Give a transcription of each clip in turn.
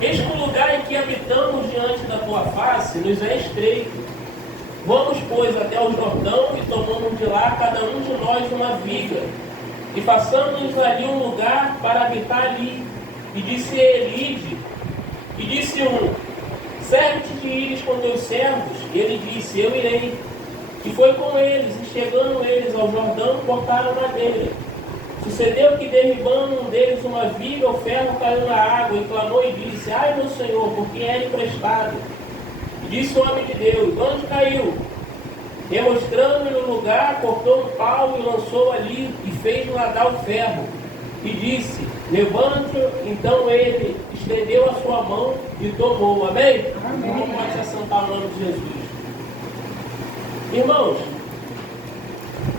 Eis que o lugar em que habitamos diante da tua face nos é estreito. Vamos, pois, até o Jordão e tomamos de lá cada um de nós uma viga, e façamos ali um lugar para habitar ali. E disse Elide, e disse um: serve-te de ires com teus servos. E ele disse: eu irei. E foi com eles, e chegando eles ao Jordão, cortaram madeira. Sucedeu que, derribando um deles uma viga, o ferro caiu na água, e clamou e disse: ai, meu senhor, porque é emprestado. E disse o homem de Deus: onde caiu? Demonstrando-lhe o lugar, cortou um pau e lançou ali, e fez nadar o ferro. E disse: levante. Então ele estendeu a sua mão e tomou. Amém? Amém. Vamos pode se assentar no nome de Jesus. Irmãos,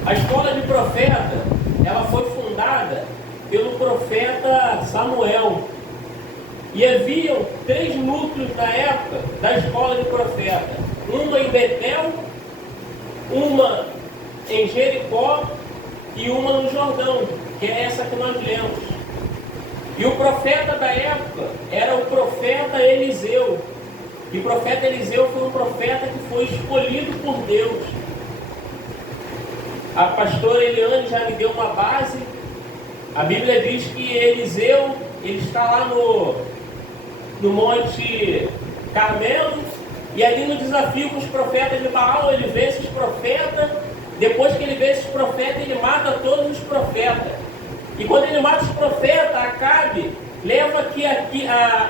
a escola de profeta, ela foi fundada pelo profeta Samuel. E haviam 3 núcleos na época da escola de profeta. Uma em Betel, uma em Jericó e uma no Jordão, que é essa que nós lemos. E o profeta da época era o profeta Eliseu. E o profeta Eliseu foi um profeta que foi escolhido por Deus. A pastora Eliane já me deu uma base. A Bíblia diz que Eliseu, ele está lá no Monte Carmelo, e ali no desafio com os profetas de Baal, ele vence os profetas. Depois que ele vence os profetas, ele mata todos os profetas. E quando ele mata os profetas, Acabe leva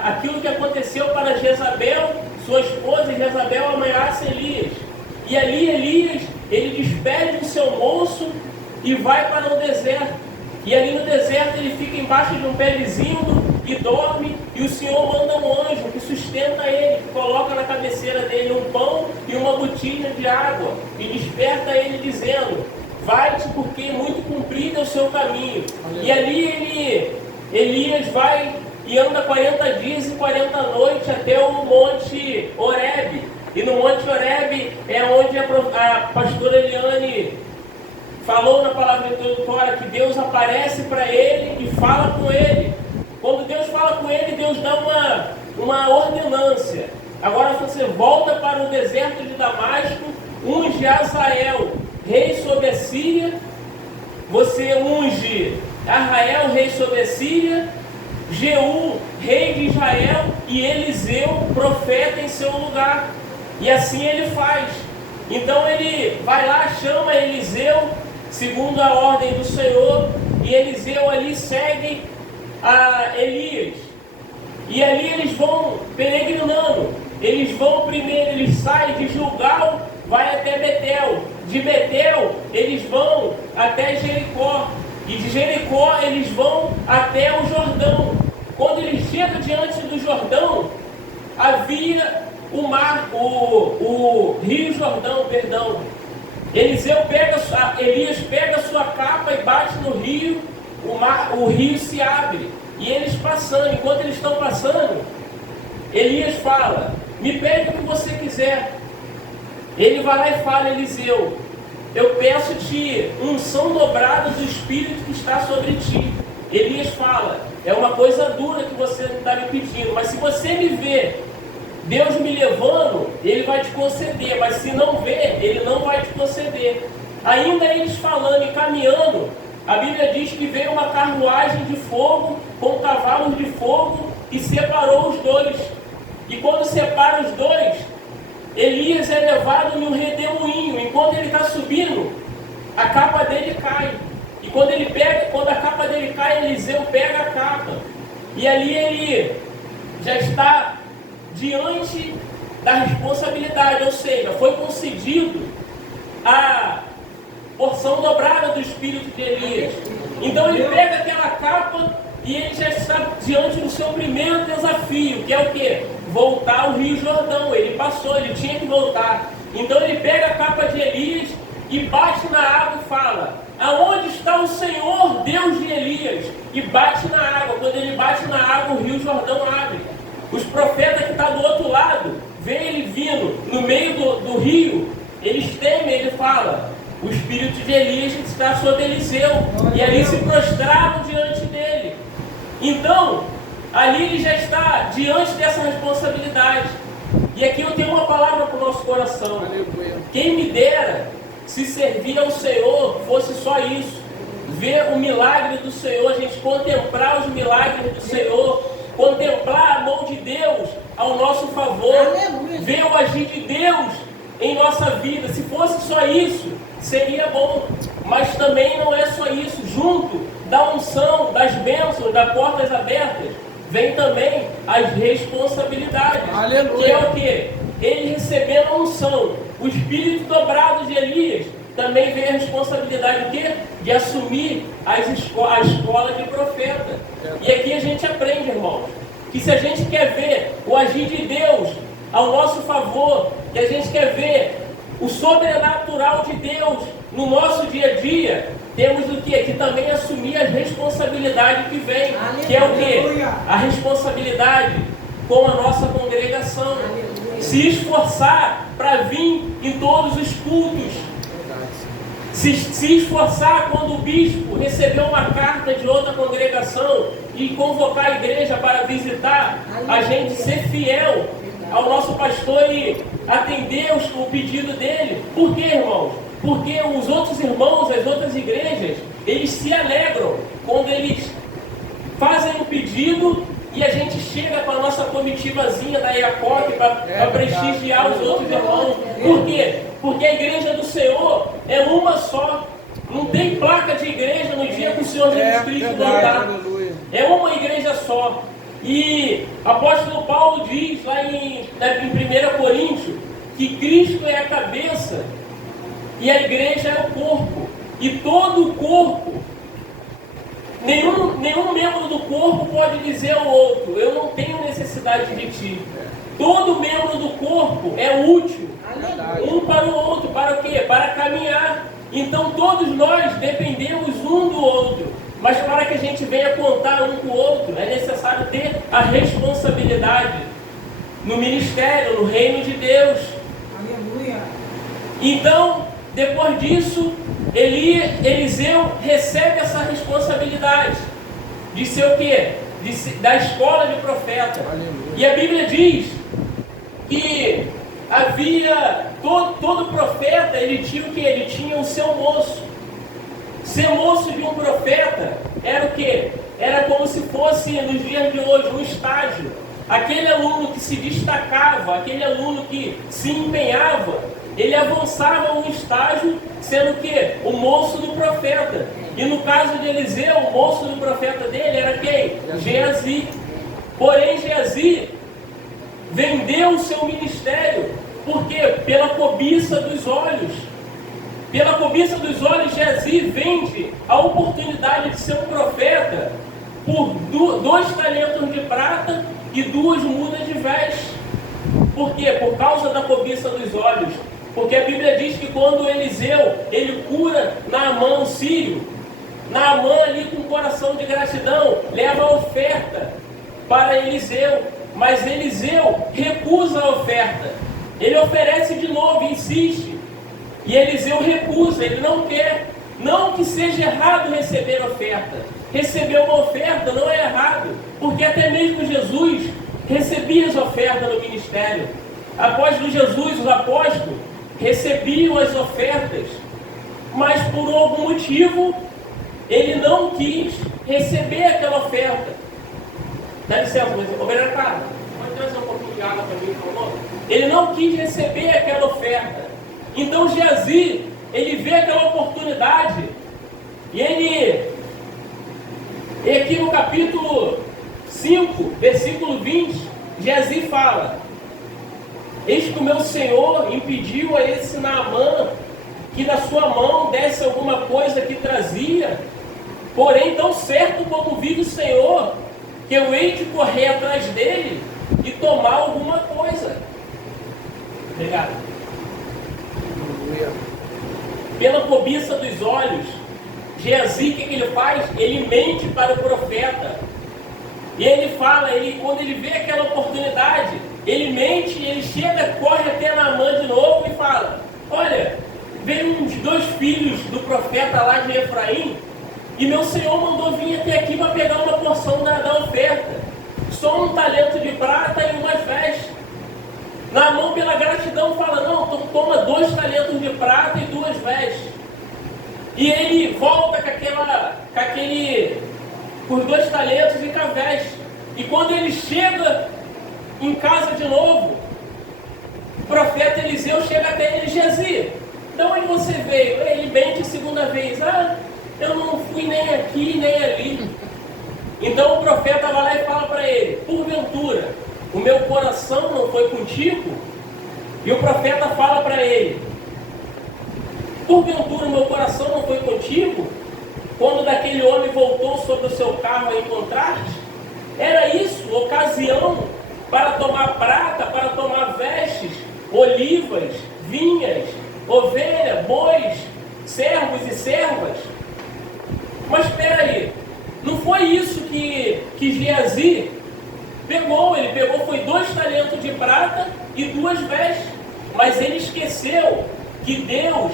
aquilo que aconteceu para Jezabel, sua esposa, e Jezabel ameaça Elias. E ali Elias, ele despede do seu moço e vai para o deserto. E ali no deserto ele fica embaixo de um pé de zimbro e dorme, e o Senhor manda um anjo que sustenta ele, que coloca na cabeceira dele um pão e uma gotinha de água, e desperta ele dizendo: vai-te, porque muito comprido é o seu caminho. E ali Elias vai e anda 40 dias e 40 noites até o Monte Horebe. E no Monte Horebe é onde a pastora Eliane falou na palavra introdutória que Deus aparece para ele e fala com ele. Quando Deus fala com ele, Deus dá uma ordenância. Agora você volta para o deserto de Damasco, unge Azael, rei sobre a Síria. Você unge Arrael, rei sobre a Síria, Jeú, rei de Israel, e Eliseu, profeta, em seu lugar. E assim ele faz. Então ele vai lá, chama Eliseu, segundo a ordem do Senhor, e Eliseu ali segue a Elias. E ali eles vão peregrinando. Eles vão primeiro, eles saem de Gilgal, vai até Betel. De Betel eles vão até Jericó. E de Jericó eles vão até o Jordão. Quando eles chegam diante do Jordão, havia o mar, o Rio Jordão, perdão. Elias pega a sua capa e bate no rio, o rio se abre. E eles passando, enquanto eles estão passando, Elias fala: me pede o que você quiser. Ele vai lá e fala: Eliseu, eu peço-te unção dobrada do Espírito que está sobre ti. Elias fala: é uma coisa dura que você está me pedindo, mas se você me ver Deus me levando, Ele vai te conceder, mas se não ver, Ele não vai te conceder. Ainda eles falando e caminhando, a Bíblia diz que veio uma carruagem de fogo, com cavalos de fogo, e separou os dois. E quando separa os dois, Elias é levado num redemoinho. Enquanto ele está subindo, a capa dele cai. E quando a capa dele cai, Eliseu pega a capa. E ali ele já está diante da responsabilidade, ou seja, foi concedido a porção dobrada do espírito de Elias. Então ele pega aquela capa e ele já está diante do seu primeiro desafio, que é o quê? Voltar ao Rio Jordão. Ele passou, ele tinha que voltar. Então ele pega a capa de Elias e bate na água e fala: aonde está o Senhor, Deus de Elias? E bate na água. Quando ele bate na água, o Rio Jordão abre. Os profetas que estão do outro lado, vê ele vindo no meio do rio, eles temem, ele fala: o espírito de Elias está sobre Eliseu. E ali se prostraram diante dele. Então, ali ele já está diante dessa responsabilidade. E aqui eu tenho uma palavra para o nosso coração. Aleluia. Quem me dera se servir ao Senhor fosse só isso. Ver o milagre do Senhor, a gente contemplar os milagres do Senhor, contemplar a mão de Deus ao nosso favor, Aleluia. ver o agir de Deus em nossa vida. Se fosse só isso, seria bom. Mas também não é só isso. Junto da unção, das bênçãos, das portas abertas, vem também as responsabilidades. Aleluia. Que é o quê? Ele recebendo a unção, o espírito dobrado de Elias, também vem a responsabilidade de quê? De assumir a escola de profeta. E aqui a gente aprende, irmãos, que se a gente quer ver o agir de Deus ao nosso favor, que a gente quer ver o sobrenatural de Deus no nosso dia a dia, temos o quê? Que também assumir as responsabilidades que vem, que é o quê? A responsabilidade com a nossa congregação. Se esforçar para vir em todos os cultos. Se esforçar quando o bispo receber uma carta de outra congregação e convocar a igreja para visitar, a gente ser fiel ao nosso pastor e atender o pedido dele. Por quê, irmãos? Porque os outros irmãos, as outras igrejas, eles se alegram quando eles fazem o pedido e a gente chega com a nossa comitivazinha da IACOC para prestigiar os outros irmãos. Por quê? Porque a igreja do Senhor é uma só. Não tem placa de igreja no dia que o Senhor Jesus Cristo voltar. É uma igreja só. E apóstolo Paulo diz lá em 1 Coríntios que Cristo é a cabeça e a igreja é o corpo. E todo o corpo, nenhum membro do corpo pode dizer ao outro: eu não tenho necessidade de ti. Todo membro do corpo é útil, um para o outro. Para o quê? Para caminhar. Então todos nós dependemos um do outro. Mas para que a gente venha contar um com o outro, é necessário ter a responsabilidade no ministério, no reino de Deus. Aleluia. Então, depois disso, Eliseu recebe essa responsabilidade de ser o quê? Da escola de profeta. Aleluia. E a Bíblia diz que havia todo profeta, ele tinha o quê? Ele tinha o seu moço. Ser moço de um profeta era o quê? Era como se fosse, nos dias de hoje, um estágio. Aquele aluno que se destacava, aquele aluno que se empenhava, ele avançava um estágio, sendo o quê? O moço do profeta. E no caso de Eliseu, o moço do profeta dele era quem? Geazi. Porém, Geazi vendeu o seu ministério. Por quê? Pela cobiça dos olhos. Pela cobiça dos olhos, Geazi vende a oportunidade de ser um profeta por 2 talentos de prata e 2 mudas de vestes. Por quê? Por causa da cobiça dos olhos. Porque a Bíblia diz que quando Eliseu, ele cura Naamã, o sírio, Naamã ali com um coração de gratidão, leva a oferta para Eliseu. Mas Eliseu recusa a oferta. Ele oferece de novo, insiste. E Eliseu recusa, ele não quer. Não que seja errado receber oferta. Receber uma oferta não é errado, porque até mesmo Jesus recebia as ofertas no ministério. Após Jesus, os apóstolos recebiam as ofertas, mas por algum motivo ele não quis receber aquela oferta. Dá licença, mas obrigado, cara. Pode trazer um pouquinho de água para mim, por favor? Ele não quis receber aquela oferta. Então Geazi, ele vê aquela oportunidade e aqui no capítulo 5, versículo 20, Geazi fala: eis que o meu Senhor impediu a esse Naamã que na sua mão desse alguma coisa que trazia, porém tão certo como vive o Senhor, que eu hei de correr atrás dele e tomar alguma coisa. Obrigado. Pela cobiça dos olhos, Geazi, o que ele faz? Ele mente para o profeta. E ele fala, quando ele vê aquela oportunidade, ele mente e ele chega, corre até Naamã de novo e fala: olha, veio uns 2 filhos do profeta lá de Efraim, e meu senhor mandou vir até aqui para pegar uma porção da oferta. só um talento de prata e umas vestes. Naamã, pela gratidão, fala, não, então toma 2 talentos de prata e 2 vestes. E ele volta com os 2 talentos e com a veste. E quando ele chega em casa de novo, o profeta Eliseu chega até ele, Geazi, de onde você veio? Ele mente a segunda vez, eu não fui nem aqui nem ali. Então o profeta vai lá e fala para ele, porventura, o meu coração não foi contigo? E o profeta fala para ele, porventura o meu coração não foi contigo? Quando daquele homem voltou sobre o seu carro a encontrar-te? Era isso, ocasião para tomar prata, para tomar vestes, olivas, vinhas, ovelha, bois, servos e servas? Mas espera aí, não foi isso que Geazi pegou? Ele pegou, foi 2 talentos de prata e 2 vestes. Mas ele esqueceu que Deus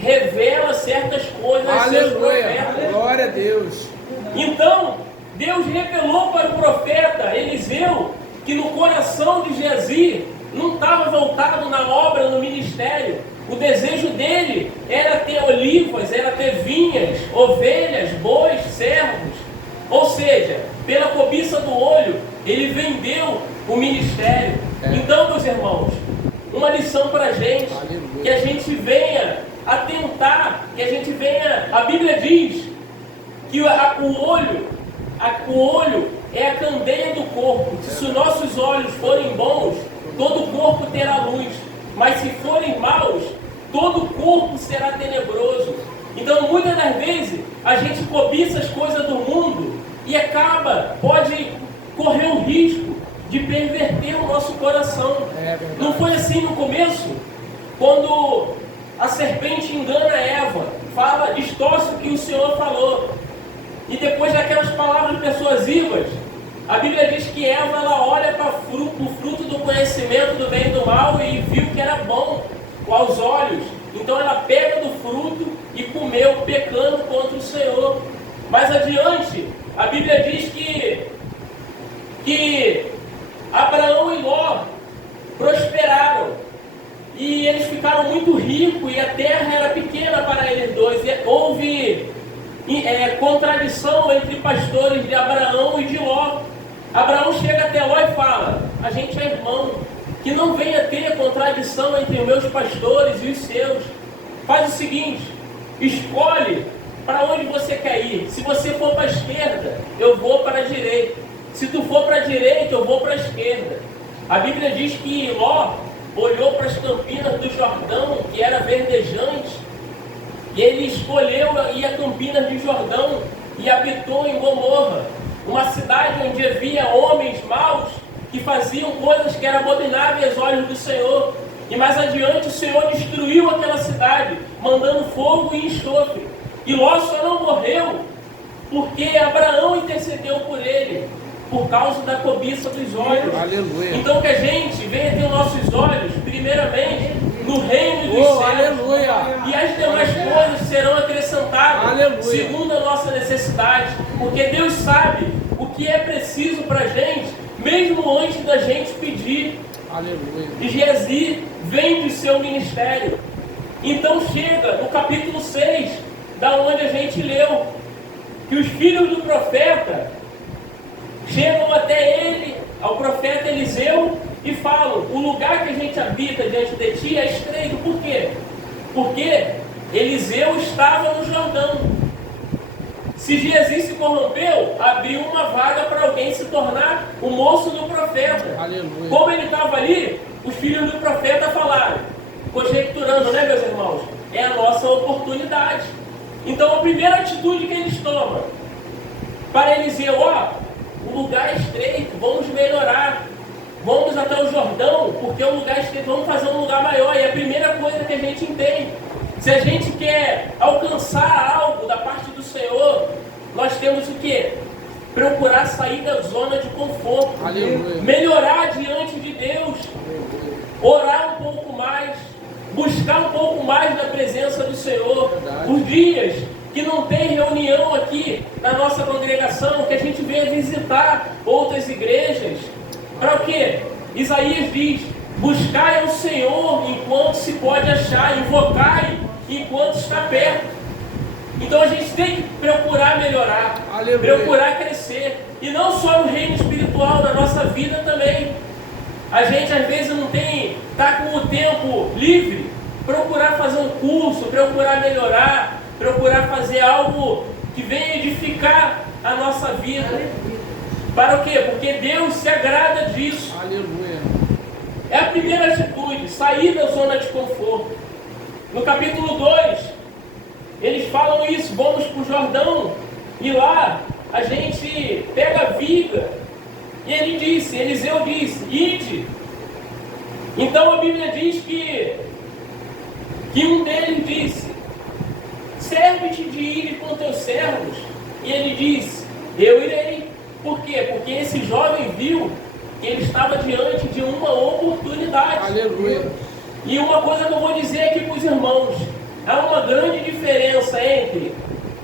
revela certas coisas a seus profetas. Glória a Deus. Então, Deus revelou para o profeta Eliseu que no coração de Geazi não estava voltado na obra, no ministério. O desejo dele era ter olivas, era ter vinhas, ovelhas, bois, servos. Ou seja, pela cobiça do olho, ele vendeu o ministério. Então, meus irmãos, uma lição para a gente, que a gente venha atentar, que a gente venha... A Bíblia diz que o olho é a candeia do corpo. Se os nossos olhos forem bons, todo o corpo terá luz. Mas se forem maus, todo o corpo será tenebroso. Então, muitas das vezes, a gente cobiça as coisas do mundo e pode correr o risco de perverter o nosso coração. Não foi assim no começo? Quando a serpente engana Eva, distorce o que o Senhor falou. E depois daquelas palavras persuasivas, a Bíblia diz que Eva ela olha para o fruto do conhecimento do bem e do mal e viu que era bom aos olhos. Então ela pega do fruto e comeu, pecando contra o Senhor. Mais adiante, a Bíblia diz que Abraão e Ló prosperaram. E eles ficaram muito ricos e a terra era pequena para eles dois. E houve contradição entre pastores de Abraão e de Ló. Abraão chega até Ló e fala, a gente é irmão, que não venha ter contradição entre os meus pastores e os seus. Faz o seguinte, escolhe para onde você quer ir. Se você for para a esquerda, eu vou para a direita. Se tu for para a direita, eu vou para a esquerda. A Bíblia diz que Ló olhou para as campinas do Jordão, que era verdejante, e ele escolheu ir a Campinas de Jordão e habitou em Gomorra, uma cidade onde havia homens maus que faziam coisas que eram abomináveis aos olhos do Senhor. E mais adiante o Senhor destruiu aquela cidade, mandando fogo e enxofre. E Ló só não morreu porque Abraão intercedeu por ele, por causa da cobiça dos olhos. Aleluia. Então que a gente venha ter nossos olhos, primeiramente, no reino dos céus. Aleluia. E as demais coisas serão acrescentadas, aleluia, segundo a nossa necessidade. Porque Deus sabe o que é preciso para a gente, mesmo antes da gente pedir. Aleluia. E Geazi vende o seu ministério. Então chega no capítulo 6, da onde a gente leu, que os filhos do profeta chegam até ele, ao profeta Eliseu, e falam, o lugar que a gente habita diante de ti é estreito. Por quê? Porque Eliseu estava no Jordão. Se Geazi se corrompeu, abriu uma vaga para alguém se tornar o moço do profeta. Aleluia. Como ele estava ali, os filhos do profeta falaram, conjecturando, né, meus irmãos? É a nossa oportunidade. Então a primeira atitude que eles tomam para Eliseu, o lugar é estreito, vamos melhorar, vamos até o Jordão, porque o lugar é estreito, vamos fazer um lugar maior. E a primeira coisa que a gente entende, se a gente quer alcançar algo da parte do Senhor, nós temos o quê? Procurar sair da zona de conforto. Aleluia. Melhorar diante de Deus, orar um pouco mais, buscar um pouco mais da presença do Senhor. Verdade. Os dias que não tem reunião aqui na nossa congregação, que a gente venha visitar outras igrejas. Para o quê? Isaías diz: buscai ao Senhor enquanto se pode achar, invocai enquanto está perto. Então a gente tem que procurar melhorar, procurar crescer, e não só no reino espiritual, na nossa vida também. A gente às vezes não está com o tempo livre, procurar fazer um curso, procurar melhorar, procurar fazer algo que venha edificar a nossa vida. Para o quê? Porque Deus se agrada disso. Aleluia. É a primeira atitude, sair da zona de conforto. No capítulo 2, eles falam isso: vamos para o Jordão, e lá a gente pega a viga. E Eliseu disse: ide. Então a Bíblia diz que um deles disse: serve-te de ir com teus servos. E ele disse: eu irei. Por quê? Porque esse jovem viu que ele estava diante de uma oportunidade. Aleluia. E uma coisa que eu vou dizer aqui para os irmãos: há uma grande diferença entre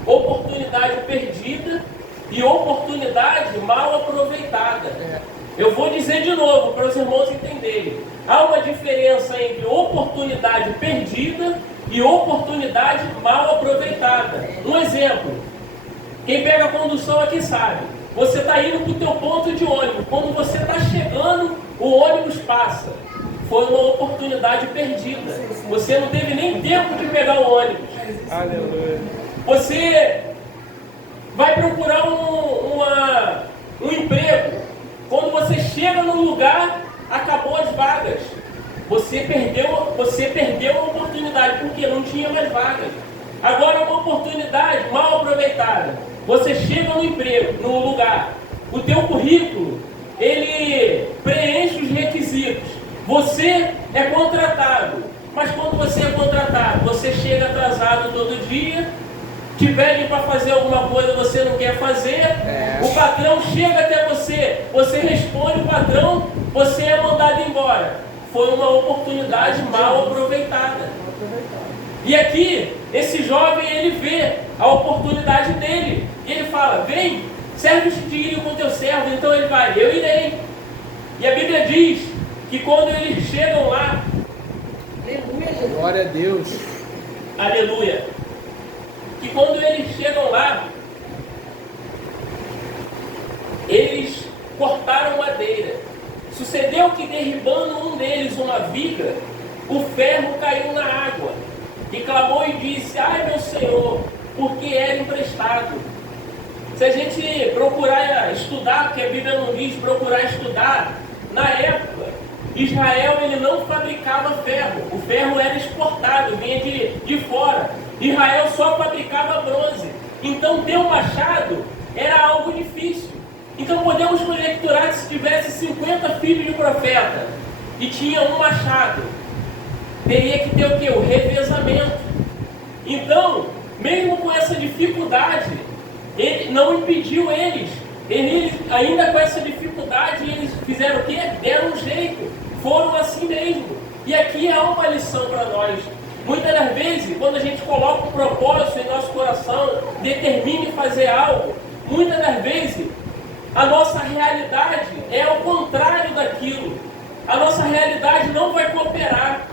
oportunidade perdida e oportunidade mal aproveitada. Eu vou dizer de novo para os irmãos entenderem: há uma diferença entre oportunidade perdida e oportunidade mal aproveitada. Um exemplo: quem pega a condução aqui sabe. Você está indo para o teu ponto de ônibus. Quando você está chegando, o ônibus passa. Foi uma oportunidade perdida. Você não teve nem tempo de pegar o ônibus. Aleluia. Você vai procurar um emprego. Quando você chega no lugar, acabou as vagas. Você perdeu a oportunidade, porque não tinha mais vagas. Agora, uma oportunidade mal aproveitada. Você chega no emprego, no lugar, o teu currículo, ele preenche os requisitos. Você é contratado, mas quando você é contratado, você chega atrasado todo dia, te pedem para fazer alguma coisa, você não quer fazer, o patrão chega até você, você responde o patrão, você é mandado embora. Foi uma oportunidade mal aproveitada. E aqui, esse jovem, ele vê a oportunidade dele. E ele fala: vem, serve-te de ir com teu servo. Então ele vai: eu irei. E a Bíblia diz que quando eles chegam lá, aleluia, glória a Deus, aleluia, que quando eles chegam lá, eles cortaram madeira. Sucedeu que, derribando um deles uma viga, o ferro caiu na água. E clamou e disse: ai, meu Senhor, porque era emprestado. Se a gente procurar estudar, porque a Bíblia não diz procurar estudar, na época, Israel ele não fabricava ferro. O ferro era exportado, vinha de fora. Israel só fabricava bronze. Então ter um machado era algo difícil. Então podemos conjecturar que se tivesse 50 filhos de profeta e tinha um machado, teria que ter o quê? O revezamento. Então, mesmo com essa dificuldade, ele não impediu eles. Eles, ainda com essa dificuldade, eles fizeram o quê? Deram um jeito. Foram assim mesmo. E aqui há uma lição para nós. Muitas das vezes, quando a gente coloca um propósito em nosso coração, determina em fazer algo, muitas das vezes, a nossa realidade é ao contrário daquilo. A nossa realidade não vai cooperar.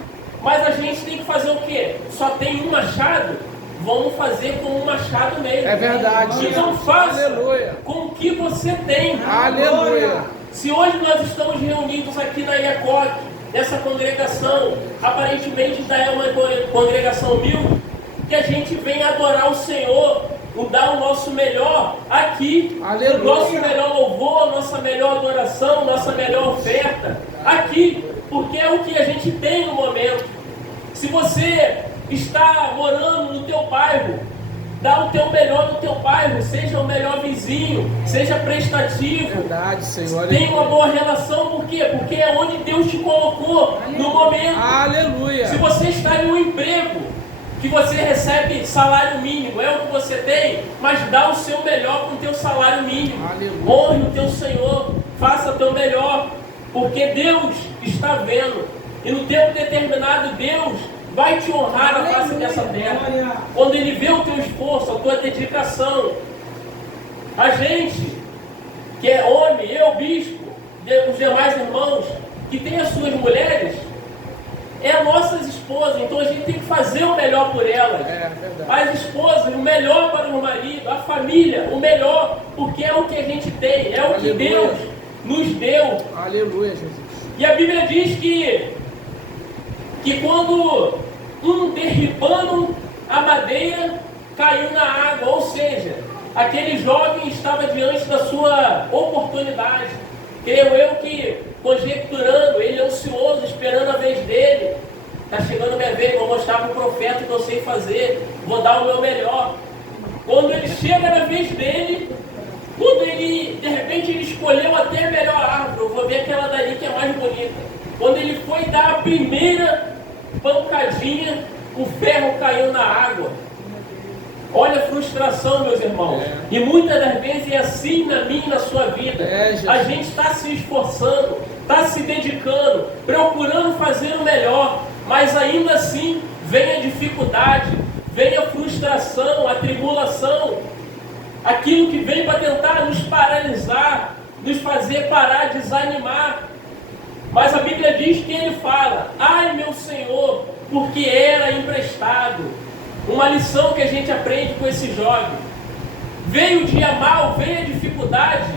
Mas a gente tem que fazer o quê? Só tem um machado? Vamos fazer com um machado mesmo. É verdade. Então faça aleluia, com o que você tem. Aleluia. Se hoje nós estamos reunidos aqui na Iacoque, nessa congregação, aparentemente ainda é uma congregação humilde, que a gente vem adorar o Senhor, dar o nosso melhor aqui. Aleluia. Nosso melhor louvor, nossa melhor adoração, nossa melhor oferta aqui. Porque é o que a gente tem no momento. Se você está morando no teu bairro, dá o teu melhor no teu bairro, seja o melhor vizinho, seja prestativo. Verdade, Senhor. Tenha uma boa relação, por quê? Porque é onde Deus te colocou no momento. Aleluia. Se você está em um emprego que você recebe salário mínimo, é o que você tem, mas dá o seu melhor com o teu salário mínimo. Aleluia. Honre o teu Senhor, faça o teu melhor, porque Deus está vendo. E no tempo determinado, Deus vai te honrar na face dessa terra. Quando Ele vê o teu esforço, a tua dedicação. A gente, que é homem, eu, bispo, os demais irmãos, que tem as suas mulheres, é nossas esposas, então a gente tem que fazer o melhor por elas. As esposas, o melhor para o marido, a família, o melhor, porque é o que a gente tem, é o que Deus nos deu. Aleluia, Jesus. E a Bíblia diz que quando derribando a madeira, caiu na água, ou seja, aquele jovem estava diante da sua oportunidade. Creio eu que, conjecturando, ele ansioso, esperando a vez dele. Está chegando a minha vez, vou mostrar para o profeta o que eu sei fazer, vou dar o meu melhor. Quando ele chega na vez dele, quando ele, de repente, ele escolheu até a melhor árvore, eu vou ver aquela dali que é mais bonita. Quando ele foi dar a primeira pancadinha, o ferro caiu na água. Olha a frustração, meus irmãos. E muitas das vezes é assim na minha e na sua vida. A gente está se esforçando, está se dedicando, procurando fazer o melhor, mas ainda assim vem a dificuldade, vem a frustração, a tribulação, aquilo que vem para tentar nos paralisar, nos fazer parar, desanimar. Mas a Bíblia diz que ele fala: ai meu Senhor, porque era emprestado. Uma lição que a gente aprende com esse jovem. Veio o dia mal, veio a dificuldade,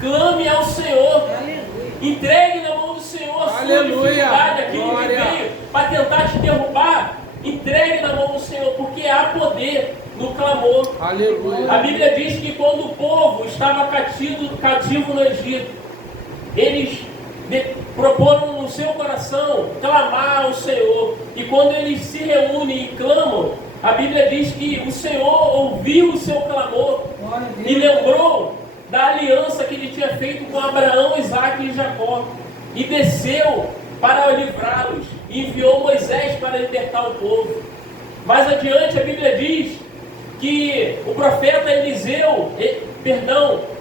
clame ao Senhor. Aleluia. Entregue na mão do Senhor a sua dificuldade, aquilo que veio para tentar te derrubar. Entregue na mão do Senhor, porque há poder no clamor. Aleluia. A Bíblia diz que quando o povo estava cativo no Egito, eles proporam no seu coração clamar ao Senhor. E quando eles se reúnem e clamam, a Bíblia diz que o Senhor ouviu o seu clamor e lembrou da aliança que ele tinha feito com Abraão, Isaque e Jacó, e desceu para livrá-los, e enviou Moisés para libertar o povo. Mais adiante a Bíblia diz que o profeta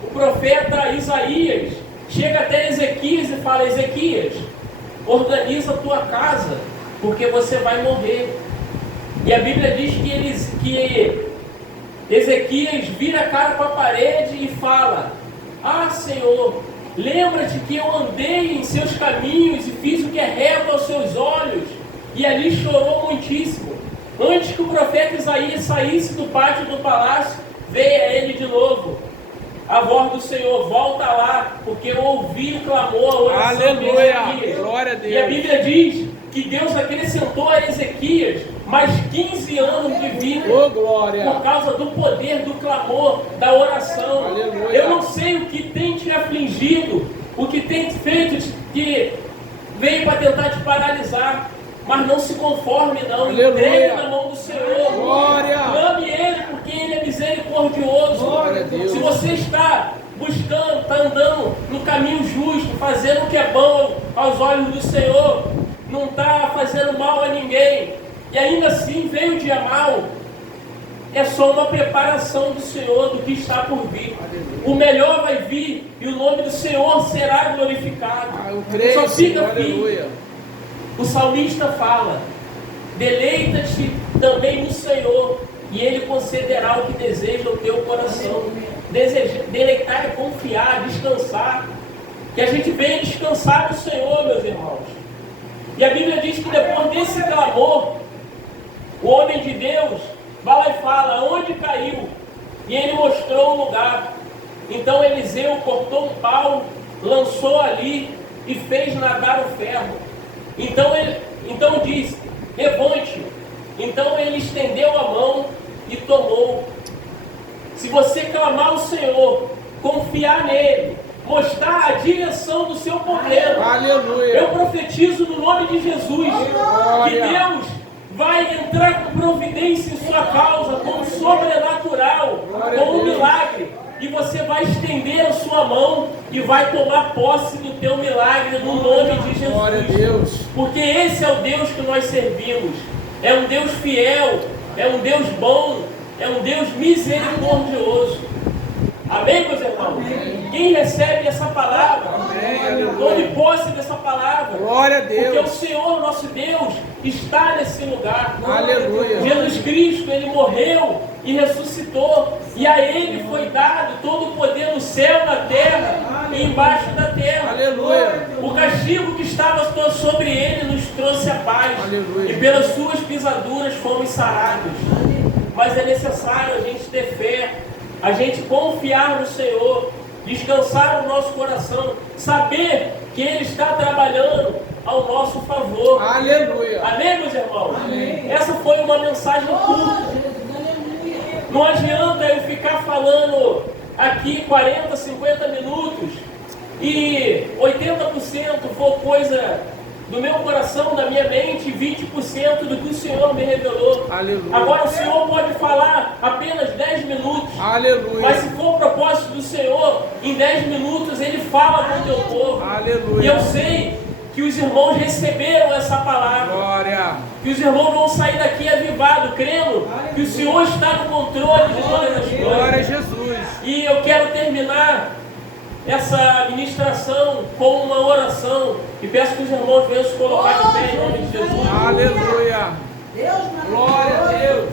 o profeta Isaías chega até Ezequias e fala: Ezequias, organiza a tua casa, porque você vai morrer. E a Bíblia diz que Ezequias vira a cara para a parede e fala: ah, Senhor, lembra-te que eu andei em seus caminhos e fiz o que é reto aos seus olhos. E ali chorou muitíssimo. Antes que o profeta Isaías saísse do pátio do palácio, veio a ele de novo a voz do Senhor: volta lá, porque eu ouvi o clamor, a oração de Ezequias. Glória a Deus. E a Bíblia diz que Deus acrescentou a Ezequias mais 15 anos de vida, por causa do poder do clamor, da oração. Aleluia. Eu não sei o que tem te afligido, o que tem feito que veio para tentar te paralisar, mas não se conforme não. Entregue na mão do Senhor. Glória. Clame Ele, porque Ele é misericordioso. Glória a Deus. Se você está buscando, está andando no caminho justo, fazendo o que é bom aos olhos do Senhor, não está fazendo mal a ninguém, e ainda assim veio o dia mal, é só uma preparação do Senhor do que está por vir. O melhor vai vir e o nome do Senhor será glorificado. Eu creio, só fica aleluia. O salmista fala: deleita-te também no Senhor, e Ele concederá o que deseja o teu coração. Deleitar é confiar, descansar. Que a gente venha descansar no Senhor, meus irmãos. E a Bíblia diz que depois desse clamor, o homem de Deus vai lá e fala: onde caiu? E ele mostrou o lugar. Então Eliseu cortou um pau, lançou ali e fez nadar o ferro. Então disse: levante. Então ele estendeu a mão e tomou. Se você clamar ao Senhor, confiar nele, mostrar a direção do seu problema, aleluia, eu profetizo no nome de Jesus que Deus vai entrar com providência em sua causa, como sobrenatural, como um milagre, e você vai estender a sua mão e vai tomar posse do teu milagre no nome de Jesus. Glória a Deus. Porque esse é o Deus que nós servimos. É um Deus fiel, é um Deus bom, é um Deus misericordioso. Amém, meus irmãos? Quem recebe essa palavra, Amém, aleluia. Tome posse dessa palavra. Glória a Porque o Deus. Senhor, nosso Deus, está nesse lugar. Aleluia. Jesus Cristo, Ele morreu e ressuscitou. E a Ele foi dado todo o poder no céu, na terra e embaixo da terra. Aleluia. O castigo que estava sobre Ele nos trouxe a paz. Aleluia. E pelas suas pisaduras fomos sarados. Mas é necessário a gente ter fé, a gente confiar no Senhor, descansar no nosso coração, saber que Ele está trabalhando ao nosso favor. Aleluia. Amém, meus irmãos? Amém. Essa foi uma mensagem curta. Não adianta eu ficar falando aqui 40, 50 minutos e 80% for coisa do meu coração, da minha mente, 20% do que o Senhor me revelou. Aleluia. Agora o Senhor pode falar apenas 10 minutos. Aleluia. Mas se for o propósito do Senhor, em 10 minutos Ele fala com o teu povo. Aleluia. E eu sei que os irmãos receberam essa palavra. Glória. Que os irmãos vão sair daqui avivados, crendo que o Senhor está no controle de todas as Glória a coisas. Jesus. E eu quero terminar essa ministração com uma oração. E peço que os irmãos venham se colocar de pé em nome de Jesus. Aleluia. Deus, Glória a Deus.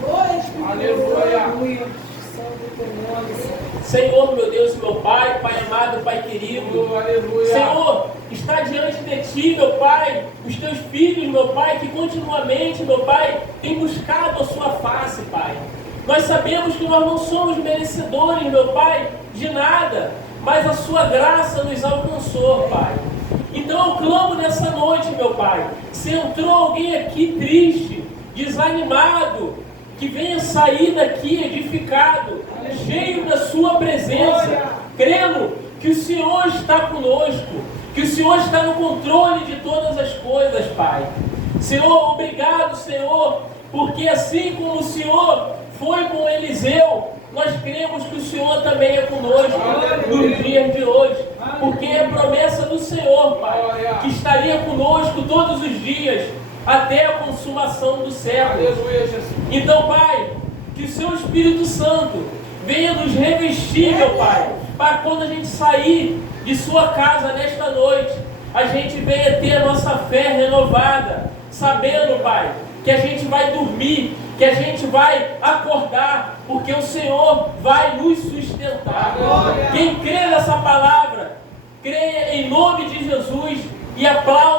Glória, Espírito. Aleluia. Santo teu nome, Senhor. Senhor, meu Deus e meu Pai, Pai amado, Pai querido. Oh, aleluia. Senhor, está diante de Ti, meu Pai, os Teus filhos, meu Pai, que continuamente, meu Pai, têm buscado a Sua face, Pai. Nós sabemos que nós não somos merecedores, meu Pai, de nada, mas a Sua graça nos alcançou, Pai. Então eu clamo nessa noite, meu Pai, se entrou alguém aqui triste, desanimado, que venha sair daqui edificado, cheio da Sua presença, crendo que o Senhor está conosco, que o Senhor está no controle de todas as coisas, Pai. Senhor, obrigado, Senhor, porque assim como o Senhor foi com Eliseu, nós cremos que o Senhor também é conosco nos dias de hoje, porque é a promessa do Senhor, Pai, que estaria conosco todos os dias, até a consumação do século. Aleluia, Jesus. Então, Pai, que o Seu Espírito Santo venha nos revestir, meu Pai, para quando a gente sair de Sua casa nesta noite, a gente venha ter a nossa fé renovada, sabendo, Pai, que a gente vai dormir, que a gente vai acordar, porque o Senhor vai nos sustentar. Quem crê nessa palavra, creia em nome de Jesus e aplaude